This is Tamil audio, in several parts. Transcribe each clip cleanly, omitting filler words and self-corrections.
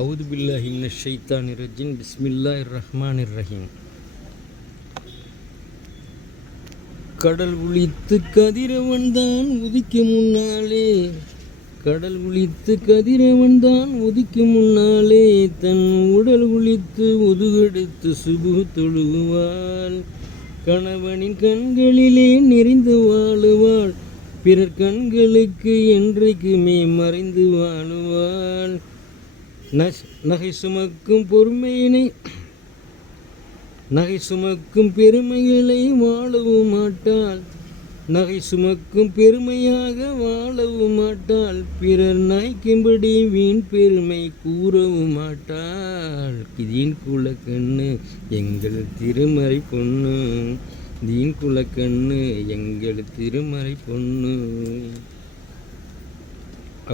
அவுது பில்லாஹி மினஷ் ஷைத்தானிர் ரஜீம். பிஸ்மில்லாஹிர் ரஹ்மானிர் ரஹீம். கடல் உளித்து கதிரவன் தான் உதிக்கும் முன்னாலே, கடல் உளித்து கதிரவன் தான் உதிக்கும் முன்னாலே, தன் உடல் உளித்து உதுகெடுத்து சுபு தொழுகுவாள். கணவனின் கண்களிலே நிறைந்து வாழுவாள், பிறர் கண்களுக்கு என்றைக்குமே மறைந்து வாழுவாள். நகை சுமக்கும் பொறுமையினை, நகை சுமக்கும் பெருமைகளை வாழவும் மாட்டாள், நகை சுமக்கும் பெருமையாக வாழவும் மாட்டாள். பிறர் நகைக்கும்படி வீண் பெருமை கூறவும் மாட்டாள். தீன் குலக்கண்ணு எங்கள் திருமறை பொண்ணு, தீன் குலக்கண்ணு எங்கள் திருமறை பொண்ணு.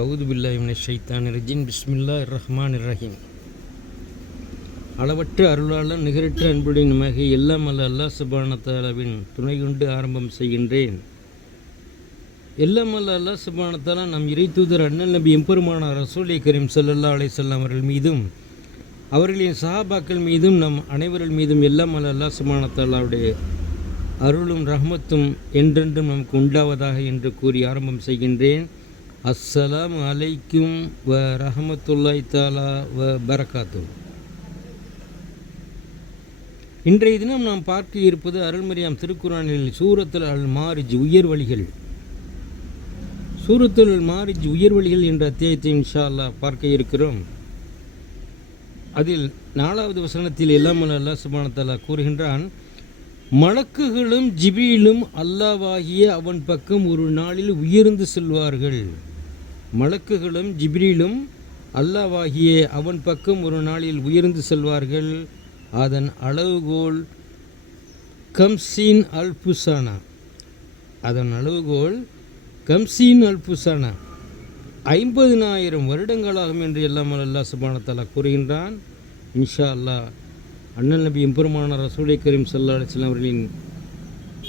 அவுது பில்லாஹி மினஷ் ஷைத்தானிர் ரஜீம். பிஸ்மில்லாஹிர் ரஹ்மானிர் ரஹீம். அளவற்ற அருளாளன் நிகரற்ற அன்புடைய மகை எல்லாம் அல்ல அல்லாஹ் சுப்ஹானஹு வ தஆலாவின் துணை கொண்டு ஆரம்பம் செய்கின்றேன். எல்லாம் அல்ல அல்லாஹ் சுப்ஹானஹு வ தஆலா நம் இறை தூதர் அண்ணல் நபி எம்பெருமானார் ரசூலே கரீம் ஸல்லல்லாஹு அலைஹி வஸல்லம் அவர்கள் மீதும் அவர்களின் சஹாபாக்கள் மீதும் நம் அனைவர்கள் மீதும் எல்லாம் அல்ல அல்லாஹ் சுப்ஹானஹு வ தஆலாவுடைய அருளும் ரஹ்மத்தும் என்றென்றும் நமக்கு உண்டாவதாக என்று கூறி ஆரம்பம் செய்கின்றேன். அஸ்ஸலாமு அலைக்கும் வ ரஹமத்துல்லாஹி தஆலா வ பரகாத்து. இன்றைய தினம் நாம் பார்க்க இருப்பது அருள்மரியாம் திருக்குர்ஆனில் சூரத்துல் அல் மாரிஜ் உயர்வழிகள், சூரத்துல் அல் மாரிஜ் உயர்வழிகள் என்ற அத்தியாயத்தை இன்ஷா அல்லாஹ் பார்க்க இருக்கிறோம். அதில் 4வது வசனத்தில் எல்லாம் அல்லாஹ் சுப்ஹானஹு வ தஆலா கூறுகின்றான், மலக்குகளும் ஜிப்ரீலும் அல்லாஹ்வாகிய அவன் பக்கம் ஒரு நாளில் உயர்ந்து செல்வார்கள். மலக்குகளும் ஜிப்ரீலும் அல்லாஹ்வாகிய அவன் பக்கம் ஒரு நாளில் உயர்ந்து செல்வார்கள். அதன் அளவுகோல் கம்சீன் அல்புசானா, அதன் அளவுகோல் கம்சீன் அல்புசானா 50,000 வருடங்களாகும் என்று எல்லாம் அல்லாஹ் சுப்ஹானஹு வ தஆலா கூறுகின்றான். இன்ஷா அல்லாஹ் அண்ணல் நபி எம்பெருமானார் ரசூலே கரீம் ஸல்லல்லாஹு அலைஹி வஸல்லம் அவர்களின்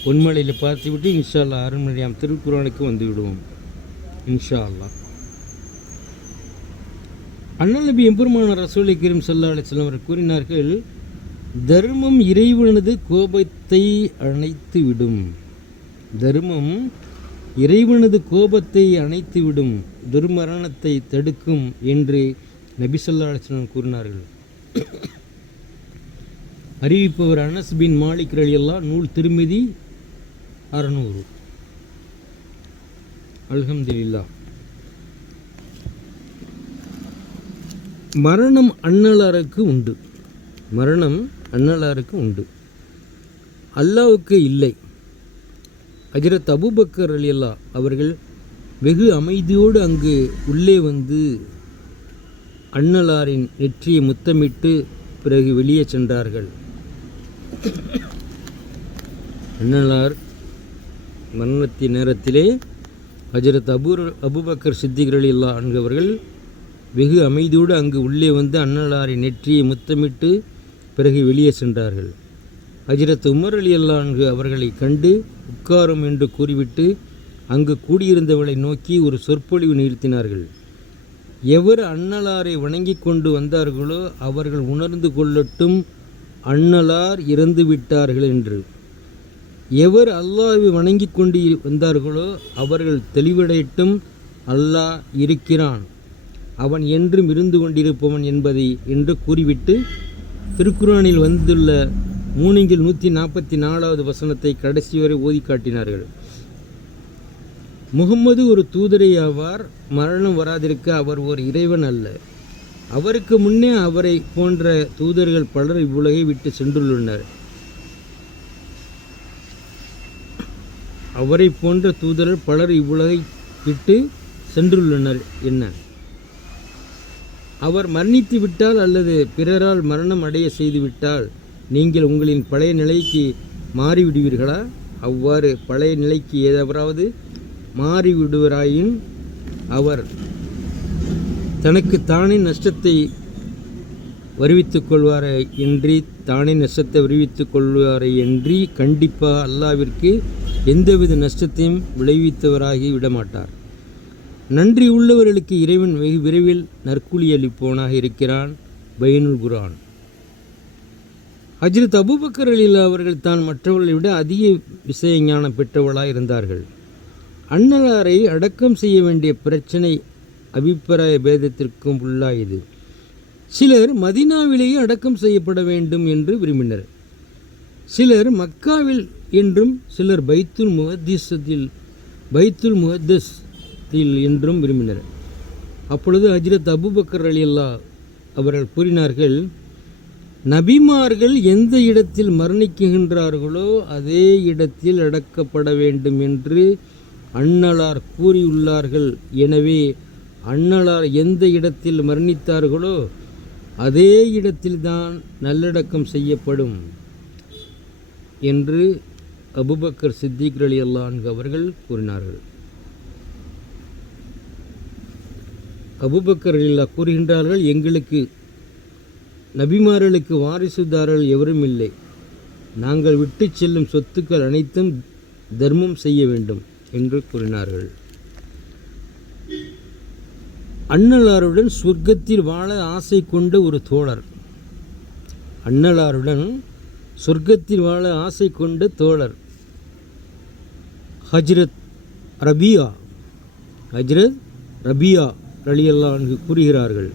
பொன்மலையில் பார்த்துவிட்டு இன்ஷா அல்லாஹ் அருள்மரியாம் திருக்குர்ஆனுக்கு வந்து விடுவோம் இன்ஷா அல்லாஹ். அண்ணல் நபி எம்பெருமானார் ரசூலே கரீம் ஸல்லல்லாஹு அலைஹி வஸல்லம் அவர்கள் கூறினார்கள், தர்மம் இறைவனது கோபத்தை அணைத்துவிடும், தர்மம் இறைவனது கோபத்தை அணைத்துவிடும், துர்மரணத்தை தடுக்கும் என்று நபி ஸல்லல்லாஹு அலைஹி வஸல்லம் கூறினார்கள். அறிவிப்பவர் அனஸ் பின் மாலிக் ரலியல்லாஹு, நூல் திருமிதி 600. அல்ஹம்துலில்லாஹ். மரணம் அன்னலாருக்கு உண்டு, மரணம் அன்னலாருக்கு உண்டு, அல்லாஹ்வுக்கு இல்லை. ஹஜ்ரத் அபூபக்கர் ரலியல்லாஹு அவர்கள் வெகு அமைதியோடு அங்கு உள்ளே வந்து அன்னலாரின் நெற்றியை முத்தமிட்டு பிறகு வெளியே சென்றார்கள். அன்னலார் மரணத்தின் நேரத்திலே ஹஜ்ரத் அபூபக்கர் சித்திக் ரலியல்லாஹு அன்ஹு அவர்கள் வெகு அமைதியோடு அங்கு உள்ளே வந்து அன்னலாரின் நெற்றியை முத்தமிட்டு பிறகு வெளியே சென்றார்கள். ஹஜ்ரத் உமர் ரலியல்லாஹு அன்ஹு அவர்களை கண்டு உட்காரும் என்று கூறிவிட்டு அங்கு கூடியிருந்தவர்களை நோக்கி ஒரு சொற்பொழிவு நிறுத்தினார்கள். எவர் அன்னலாரை வணங்கி கொண்டு வந்தார்களோ அவர்கள் உணர்ந்து கொள்ளட்டும் அன்னலார் இறந்து விட்டார்கள் என்று. எவர் அல்லாஹ்வை வணங்கி கொண்டு வந்தார்களோ அவர்கள் தெளிவடையட்டும், அல்லாஹ் இருக்கிறான், அவன் என்றும் இருந்து கொண்டிருப்பவன் என்பதை என்று கூறிவிட்டு திருக்குர்ஆனில் வந்துள்ள 144வது வசனத்தை கடைசி வரை ஓதி காட்டினார்கள். முகம்மது ஒரு தூதரே ஆவார், மரணம் வராதிருக்க அவர் ஒரு இறைவன் அல்ல. அவருக்கு முன்னே அவரை போன்ற தூதர்கள் பலர் இவ்வுலகை விட்டு சென்றுள்ளனர். அவரை போன்ற தூதர்கள் பலர் இவ்வுலகை விட்டு சென்றுள்ளனர். என்ன, அவர் மரணித்து விட்டால் அல்லது பிறரால் மரணம் அடைய செய்துவிட்டால் நீங்கள் உங்களின் பழைய நிலைக்கு மாறிவிடுவீர்களா? அவ்வாறு பழைய நிலைக்கு ஏதாவது மாறிவிடுவராயின் அவர் தனக்கு தானே நஷ்டத்தை வருவித்துக் கொள்வாரை என்றி, தானே நஷ்டத்தை வருவித்துக் கொள்வாரை என்றி கண்டிப்பாக அல்லாஹ்விற்கு எந்தவித நஷ்டத்தையும் விளைவித்தவராகி விடமாட்டார். நன்றி உள்ளவர்களுக்கு இறைவன் வெகு விரைவில் நற்கூலி அளிப்பவனாக இருக்கிறான். பைனுல் குர்ஆன். ஹஜ்ரத் அபூபக்கர் ரலியல்லாஹு அவர்கள் தான் மற்றவர்களை விட அதிக விஷய ஞானம் பெற்றவர்களாக இருந்தார்கள். அன்னலாரை அடக்கம் செய்ய வேண்டிய பிரச்சனை அபிப்பிராய பேதத்திற்கும் உள்ளாயது. சிலர் மதீனாவிலேயே அடக்கம் செய்யப்பட வேண்டும் என்று விரும்பினர். சிலர் மக்காவில் என்றும் சிலர் பைத்துல் முகத்தஸில் என்றும் விரும்பினர். அப்பொழுது ஹஜ்ரத் அபூபக்கர் ரலியல்லாஹு அவர்கள் கூறினார்கள், நபிமார்கள் எந்த இடத்தில் மரணிக்குகின்றார்களோ அதே இடத்தில் அடக்கப்பட வேண்டும் என்று அன்னலார் கூறியுள்ளார்கள். எனவே அன்னலார் எந்த இடத்தில் மரணித்தார்களோ அதே இடத்தில்தான் நல்லடக்கம் செய்யப்படும் என்று அபூபக்கர் சித்திக் ரலியல்லாஹு அன்ஹு அவர்கள் கூறினார்கள். அபூபக்கர் ரலியல்லாஹு கூறுகின்றார்கள், எங்களுக்கு நபிமார்களுக்கு வாரிசுதாரர்கள் எவரும் இல்லை. நாங்கள் விட்டு செல்லும் சொத்துக்கள் அனைத்தும் தர்மம் செய்ய வேண்டும் என்று கூறினார்கள். அன்னலாருடன் சொர்க்கத்தில் வாழ ஆசை கொண்ட ஒரு தோழர். அன்னலாருடன் சொர்க்கத்தில் வாழ ஆசை கொண்ட தோழர் ஹஜ்ரத் ரபியா ரலியல்லாஹு அன்ஹு கூறுகிறார்கள்,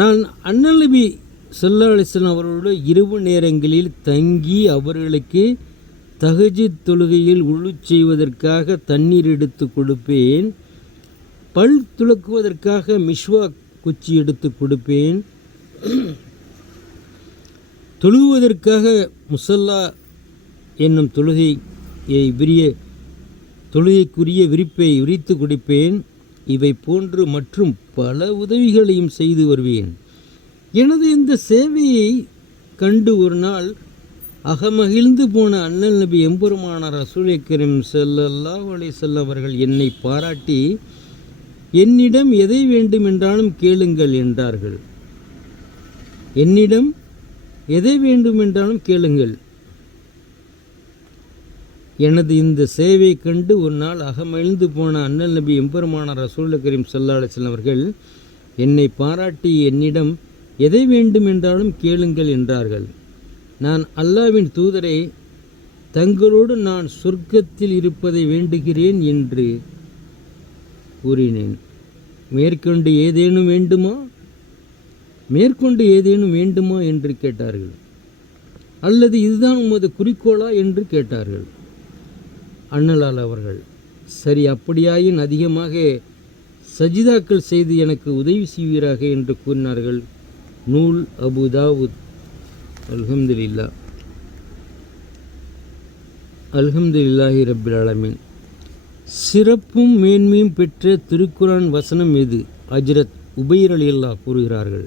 நான் அண்ணல் நபி ஸல்லல்லாஹு அலைஹி வஸல்லம் அவர்களோடு இரவு நேரங்களில் தங்கி அவர்களுக்கு தஹஜ்ஜுத் தொழுகையில் உழு செய்வதற்காக தண்ணீர் எடுத்து கொடுப்பேன். பல் துலக்குவதற்காக மிஷ்வாக் குச்சி எடுத்து கொடுப்பேன். தொழுவதற்காக முசல்லா என்னும் தொழுகைக்குரிய விரிப்பை விரித்து கொடுப்பேன். இவை போன்று மற்றும் பல உதவிகளையும் செய்து வருவேன். எனது இந்த சேவையை கண்டு ஒரு நாள் அகமகிழ்ந்து போன அண்ணல் நபி எம்பெருமானார் ரசூலே கரீம் ஸல்லல்லாஹு அலைஹி வஸல்லம் அவர்கள் என்னை பாராட்டி, என்னிடம் எதை வேண்டுமென்றாலும் கேளுங்கள் என்றார்கள். என்னிடம் எதை வேண்டுமென்றாலும் கேளுங்கள். எனது இந்த சேவை கண்டு ஒரு நாள் அகமகிழ்ந்து போன அண்ணல் நபி எம்பெருமானார் ரசூலே கரீம் ஸல்லல்லாஹு அலைஹி வஸல்லம் அவர்கள் என்னை பாராட்டி, என்னிடம் எதை வேண்டுமென்றாலும் கேளுங்கள் என்றார்கள். நான் அல்லாஹ்வின் தூதரை, தங்களோடு நான் சொர்க்கத்தில் இருப்பதை வேண்டுகிறேன் என்று கூறினேன். மேற்கொண்டு ஏதேனும் வேண்டுமா என்று கேட்டார்கள். அல்லது இதுதான் உமது குறிக்கோளா என்று கேட்டார்கள். அன்னலால் அவர்கள், சரி, அப்படியாயின் அதிகமாக சஜிதாக்கள் செய்து எனக்கு உதவி செய்வீராக என்று கூறினார்கள். நூல் அபு தாவூத். அல்ஹம்துலில்லாஹி ரப்பில் ஆலமீன். சிறப்பும் மேன்மையும் பெற்ற திருக்குர்ஆன் வசனம் எது? ஹஜ்ரத் உபைர் ரலியல்லாஹு கூறுகிறார்கள்,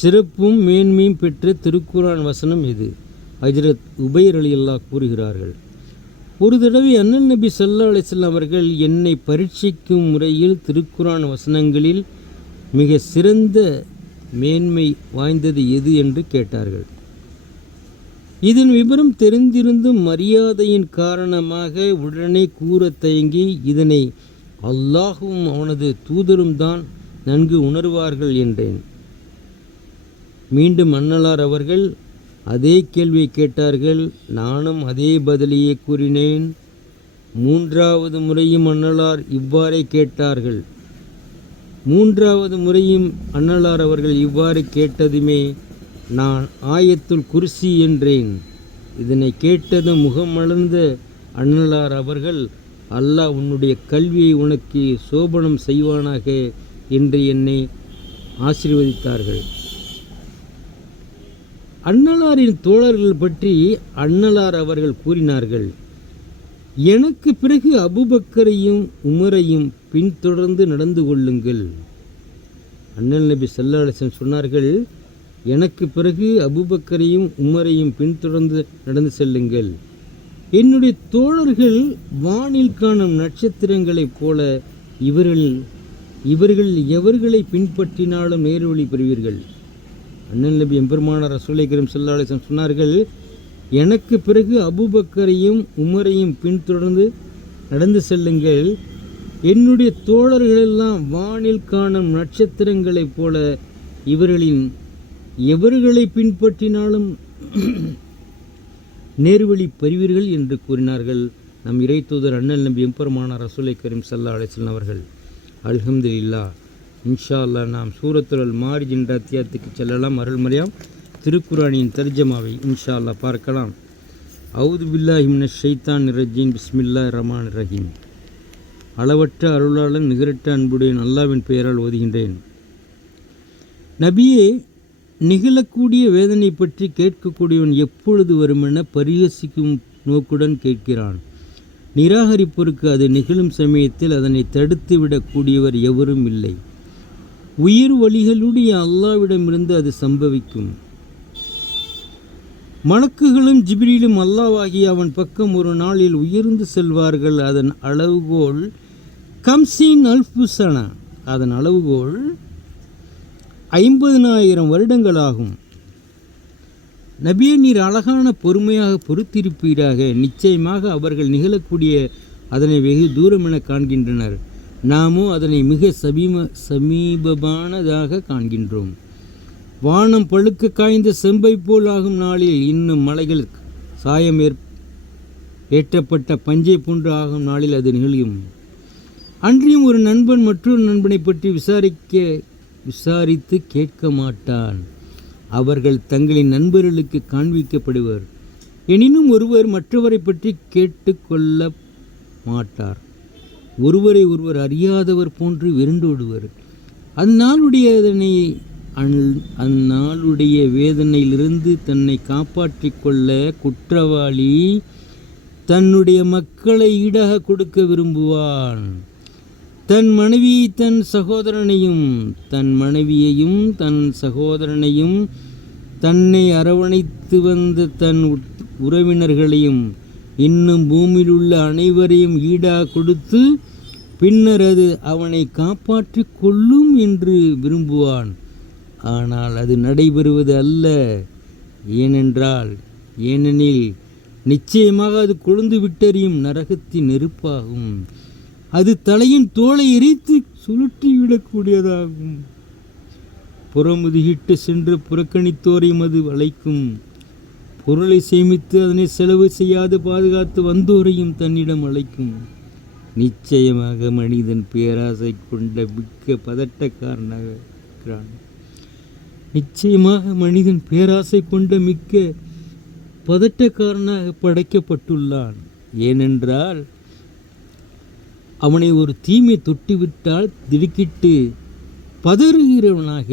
சிறப்பும் மேன்மையும் பெற்ற திருக்குர்ஆன் வசனம் எது? ஹஜ்ரத் உபைர் ரலியல்லாஹு கூறுகிறார்கள், ஒரு தடவை அண்ணல் நபி ஸல்லல்லாஹு அலைஹி வஸல்லம் அவர்கள் என்னை பரீட்சைக்கும் முறையில் திருக்குர்ஆன் வசனங்களில் மிக சிறந்த மேன்மை வாய்ந்தது எது என்று கேட்டார்கள். இதன் விபரம் தெரிந்திருந்தும் மரியாதையின் காரணமாக உடனே கூற தயங்கி, இதனை அல்லாஹும் அவனது தூதரும் தான் நன்கு உணர்வார்கள் என்றேன். மீண்டும் அன்னலார் அவர்கள் அதே கேள்வியை கேட்டார்கள். நானும் அதே பதிலையே கூறினேன். மூன்றாவது முறையும் அன்னலார் இவ்வாறே கேட்டார்கள். மூன்றாவது முறையும் அன்னலார் அவர்கள் இவ்வாறு கேட்டதுமே நான் ஆயத்துல் குர்சி என்றேன். இதனை கேட்டதும் முகமலர்ந்த அன்னலார் அவர்கள், அல்லாஹ் உன்னுடைய கல்வியை உனக்கு சோபனம் செய்வானாக என்று என்னை ஆசீர்வதித்தார்கள். அன்னலாரின் தோழர்கள் பற்றி அன்னலார் அவர்கள் கூறினார்கள், எனக்கு பிறகு அபூபக்கரையும் உமரையும் பின்தொடர்ந்து நடந்து கொள்ளுங்கள். அண்ணல் நபி ஸல்லல்லாஹு அலைஹி வஸல்லம் சொன்னார்கள், எனக்கு பிறகு அபூபக்கரையும் உமரையும் பின்தொடர்ந்து நடந்து செல்லுங்கள். என்னுடைய தோழர்கள் வானில் காணும் நட்சத்திரங்களைப் போல இவர்கள் எவர்களை பின்பற்றினாலும் நேர்வழி பெறுவீர்கள். அண்ணல் நபி எம்பெருமானார் ரசூலே கரீம் ஸல்லல்லாஹு அலைஹி வஸல்லம் சொன்னார்கள், எனக்கு பிறகு அபூபக்கரையும் உமரையும் பின்தொடர்ந்து நடந்து செல்லுங்கள். என்னுடைய தோழர்களெல்லாம் வானில் காணும் நட்சத்திரங்களைப் போல இவர்களின் எவர்களை பின்பற்றினாலும் நேர்வழி பெறுவீர்கள் என்று கூறினார்கள் நம் இறை தூதர் அண்ணல் நபி எம்பெருமானார் ரசூலை கரீம் ஸல்லல்லாஹு அலைஹி வஸல்லம் அவர்கள். அல்ஹம்துலில்லாஹ். இன்ஷா அல்லாஹ் நாம் சூரத்துல் அல் மாரிஜ் என்ற அத்தியாயத்துக்கு செல்லலாம். அருள்மறையாம் திருக்குரானின் தர்ஜமாவை இன்ஷா அல்லாஹ் பார்க்கலாம். அவுது பில்லாஹி மினஷ் ஷைத்தானிர் ரஜீம். பிஸ்மில்லாஹிர் ரஹ்மானிர் ரஹீம். அளவற்ற அருளாளன் நிகரற்ற அன்புடைய அல்லாஹ்வின் பெயரால் ஓதுகின்றேன். நபியே, நிகழக்கூடிய வேதனை பற்றி கேட்கக்கூடியவன் எப்பொழுது வருமென பரிகசிக்கும் நோக்குடன் கேட்கிறான். நிராகரிப்போருக்கு அது நிகழும் சமயத்தில் அதனை தடுத்துவிடக்கூடியவர் எவரும் இல்லை. உயிர் வழிகளுடைய அல்லாஹ்விடமிருந்து அது சம்பவிக்கும். மலக்குகளும் ஜிப்ரீலும் அல்லாஹ்வாகிய அவன் பக்கம் ஒரு நாளில் உயர்ந்து செல்வார்கள். அதன் அளவுகோல் கம்சீன் அல்ஃபுசனா, அதன் அளவுகோல் 50,000 வருடங்களாகும். நபியே, நீர் அழகான பொறுமையாக பொறுத்திருப்பீராக. நிச்சயமாக அவர்கள் நிகழக்கூடிய அதனை வெகு தூரம் என காண்கின்றனர். நாமோ அதனை மிக சமீபமானதாக காண்கின்றோம். வானம் பழுக்க காய்ந்த செம்பை போல் ஆகும் நாளில் இன்னும் மலைகள் சாயம் ஏற்றப்பட்ட பஞ்சை போன்று ஆகும் நாளில் அது நிகழும். அன்றியும் ஒரு நண்பன் மற்றொரு நண்பனை பற்றி விசாரித்து கேட்க மாட்டான். அவர்கள் தங்களின் நண்பர்களுக்கு காண்பிக்கப்படுவர். எனினும் ஒருவர் மற்றவரை பற்றி கேட்டு கொள்ள மாட்டார். ஒருவரை ஒருவர் அறியாதவர் போன்று விருண்டோடுவர். அந்நாளுடைய வேதனையிலிருந்து தன்னை காப்பாற்றிக் கொள்ள குற்றவாளி தன்னுடைய மக்களை ஈடாக கொடுக்க விரும்புவான். தன் மனைவியை தன் சகோதரனையும் தன்னை அரவணைத்து வந்த தன் உறவினர்களையும் இன்னும் பூமியில் உள்ள அனைவரையும் ஈடாக கொடுத்து பின்னர் அது அவனை காப்பாற்றி கொள்ளும் என்று விரும்புவான். ஆனால் அது நடைபெறுவது அல்ல. ஏனெனில் நிச்சயமாக அது கொழுந்து விட்டறியும் நரகத்தின் நெருப்பாகும். அது தலையின் தோலை எரித்து சுழற்றிவிடக்கூடியதாகும். புறமுதுகிட்டு சென்று புறக்கணித்தோரையும் அது வளைக்கும். பொருளை சேமித்து அதனை செலவு செய்யாது பாதுகாத்து வந்தோரையும் தன்னிடம் அழைக்கும். நிச்சயமாக மனிதன் பேராசை கொண்ட மிக்க பதட்டக்காரனாக இருக்கிறான். படைக்கப்பட்டுள்ளான். ஏனென்றால் அவனை ஒரு தீமை தொட்டுவிட்டால் திடுக்கிட்டு பதறுகிறவனாக,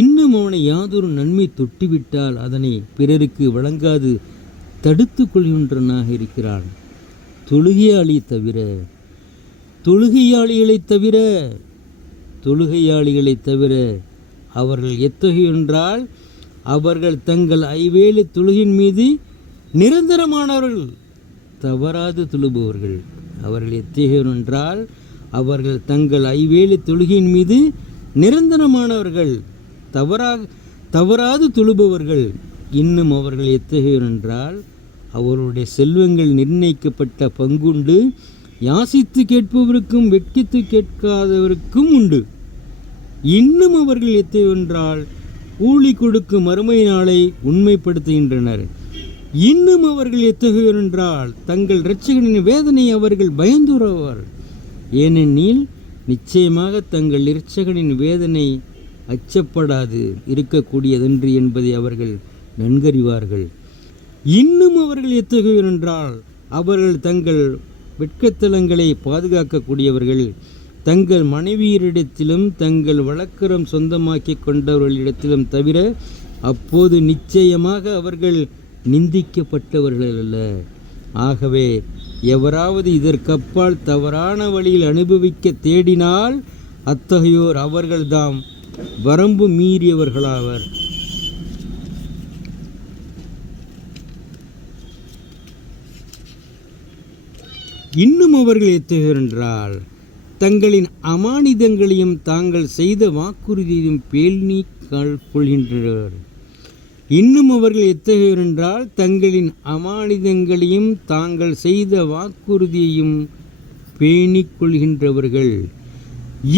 இன்னும் அவனை யாதொரு நன்மை தொட்டுவிட்டால் அதனை பிறருக்கு வழங்காது தடுத்து கொள்கின்றனாக இருக்கிறான். தொழுகையாளிகளைத் தவிர அவர்கள் எத்தகைய என்றால் அவர்கள் தங்கள் ஐவேளை தொழுகையின் மீது நிரந்தரமானவர்கள், தவறாது தொழுபவர்கள். அவர்கள் எத்தகையோர் என்றால் அவர்கள் தங்கள் ஐவேளை தொழுகையின் மீது நிரந்தரமானவர்கள், தவறாது தொழுபவர்கள். இன்னும் அவர்கள் எத்தகையோர் என்றால் அவர்களுடைய செல்வங்கள் நிர்ணயிக்கப்பட்ட பங்குண்டு. யாசித்து கேட்பவருக்கும் வெட்கித்து கேட்காதவருக்கும் உண்டு. இன்னும் அவர்கள் எத்தகையோர் என்றால் ஊழி கொடுக்கும் மறுமை நாளை உண்மைப்படுத்துகின்றனர். இன்னும் அவர்கள் எத்தகையோர் என்றால் தங்கள் இரட்சகனின் வேதனை அவர்கள் பயந்துறவர். ஏனெனில் நிச்சயமாக தங்கள் இரட்சகனின் வேதனை அச்சப்படாது இருக்கக்கூடியதென்று என்பதை அவர்கள் நன்கறிவார்கள். இன்னும் அவர்கள் எத்தகையோர் என்றால் அவர்கள் தங்கள் வெட்கத்தலங்களை பாதுகாக்கக்கூடியவர்கள். தங்கள் மனைவியரிடத்திலும் தங்கள் வழக்கரம் சொந்தமாக்கி கொண்டவர்களிடத்திலும் தவிர, அப்போது நிச்சயமாக அவர்கள் நிந்திக்கப்பட்டவர்கள் அல்ல. ஆகவே எவராவது இதற்கப்பால் தவறான வழியில் அனுபவிக்க தேடினால் அத்தகையோர் அவர்கள்தாம் வரம்பு மீறியவர்களாவர். இன்னும் அவர்கள் எத்தகையோர் என்றால் தங்களின் அமானிதங்களையும் தாங்கள் செய்த வாக்குறுதியையும் பேணி கொள்கின்றனர். இன்னும் அவர்கள் எத்தகையோர் என்றால் தங்களின் அமானிதங்களையும் தாங்கள் செய்த வாக்குறுதியையும் பேணிக் கொள்கின்றவர்கள்.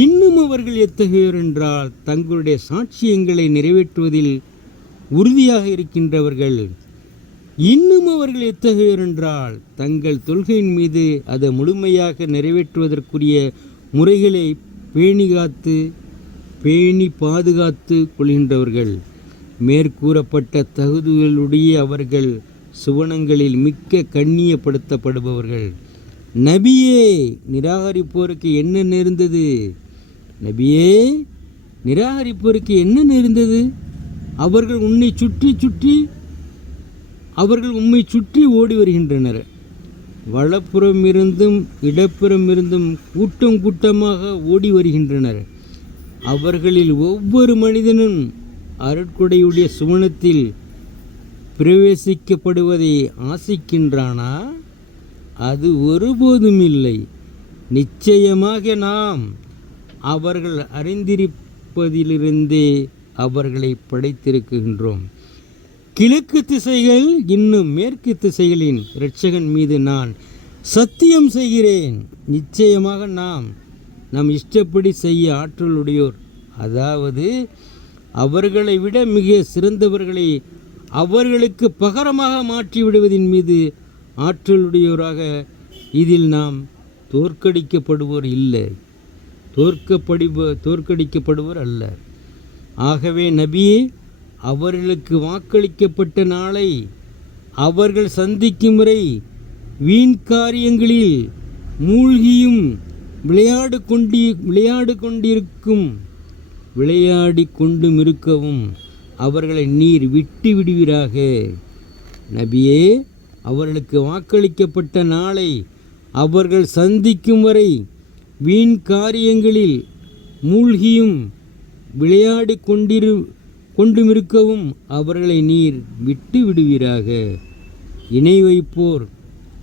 இன்னும் அவர்கள் எத்தகையோர் என்றால் தங்களுடைய சாட்சியங்களை நிறைவேற்றுவதில் உறுதியாக இருக்கின்றவர்கள். இன்னும் அவர்கள் எத்தகையோர் என்றால் தங்கள் தொல்கையின் மீது அதை முழுமையாக நிறைவேற்றுவதற்குரிய முறைகளை பேணி பாதுகாத்து கொள்கின்றவர்கள். மேற்கூறப்பட்ட தகுதிகளுடைய அவர்கள் சுவனங்களில் மிக்க கண்ணியப்படுத்தப்படுபவர்கள். நபியே, நிராகரிப்போருக்கு என்ன நேர்ந்தது? நபியே, நிராகரிப்போருக்கு என்ன நேர்ந்தது? அவர்கள் உம்மை சுற்றி ஓடி வருகின்றனர். வலப்புறமிருந்தும் இடப்புறமிருந்தும் கூட்டம் கூட்டமாக ஓடி வருகின்றனர். அவர்களில் ஒவ்வொரு மனிதனும் அருட்கொடையுடைய சுவனத்தில் பிரவேசிக்கப்படுவதை ஆசிக்கின்றானா? அது ஒருபோதும் இல்லை. நிச்சயமாக நாம் அவர்கள் அறிந்திருப்பதிலிருந்தே அவர்களை படைத்திருக்கின்றோம். கிழக்கு திசைகள் இன்னும் மேற்கு திசைகளின் இரட்சகன் மீது நான் சத்தியம் செய்கிறேன். நிச்சயமாக நாம் இஷ்டப்படி செய்ய ஆற்றலுடையோர், அதாவது அவர்களை விட மிக சிறந்தவர்களை அவர்களுக்கு பகரமாக மாற்றி விடுவதின் மீது ஆற்றலுடையோராக இதில் நாம் தோற்கடிக்கப்படுவோர் இல்லை, தோற்கடிக்கப்படுவோர் அல்ல. ஆகவே நபியே, அவர்களுக்கு வாக்களிக்கப்பட்ட நாளை அவர்கள் சந்திக்கும் வரை வீண் காரியங்களில் மூழ்கியும் விளையாடி கொண்டும் இருக்கவும் அவர்களை நீர் விட்டு விடுவீராக. நபியே, அவர்களுக்கு வாக்களிக்கப்பட்ட நாளை அவர்கள் சந்திக்கும் வரை வீண் காரியங்களில் மூழ்கியும் விளையாடி கொண்டுமிருக்கவும் அவர்களை நீர் விட்டு விடுவீராக. இணை வைப்போர்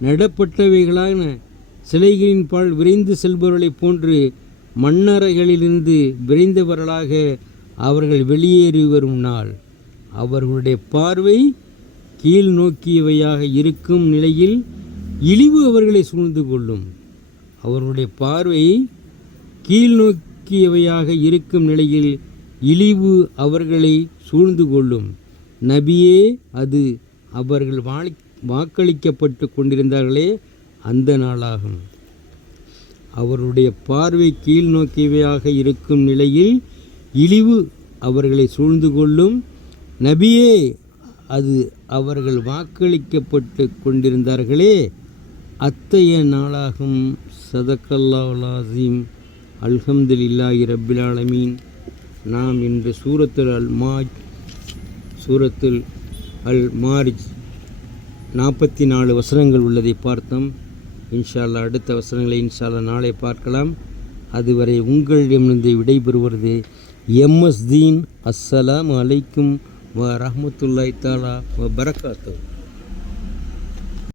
நடப்பட்டவைகளான சிலைகளின் பால் விரைந்து செல்பவர்களைப் போன்று மண்ணறைகளிலிருந்து விரைந்தவர்களாக அவர்கள் வெளியேறி வரும் நாள் அவர்களுடைய பார்வை கீழ் நோக்கியவையாக இருக்கும் நிலையில் இழிவு அவர்களை சூழ்ந்து கொள்ளும். அவர்களுடைய பார்வை கீழ் நோக்கியவையாக இருக்கும் நிலையில் இழிவு அவர்களை சூழ்ந்து கொள்ளும். நபியே, அது அவர்கள் வாக்களிக்கப்பட்டு கொண்டிருந்தார்களே அந்த நாளாகும். அவருடைய பார்வை கீழ் நோக்கியவையாக இருக்கும் நிலையில் இழிவு அவர்களை சூழ்ந்து கொள்ளும். நபியே, அது அவர்கள் வாக்களிக்கப்பட்டு கொண்டிருந்தார்களே அத்தைய நாளாகும். சதக்கல்லாஹுல் அஸீம். அல்ஹம்துலில்லாஹி ரப்பில் ஆலமீன். நாம் இன்று சூரத்துல் அல் மார்ஜ் 44 வசனங்கள் உள்ளதை பார்த்தோம். இன்ஷா அல்லாஹ் அடுத்த வசனங்களை இன்ஷா அல்லாஹ் நாளை பார்க்கலாம். அதுவரை உங்களிடமிருந்து விடைபெறுவது எம்எஸ் தீன். அஸ்ஸலாமு அலைக்கும் வ ரஹ்மத்துல்லாஹி தஆலா வ பரகாத்துஹு.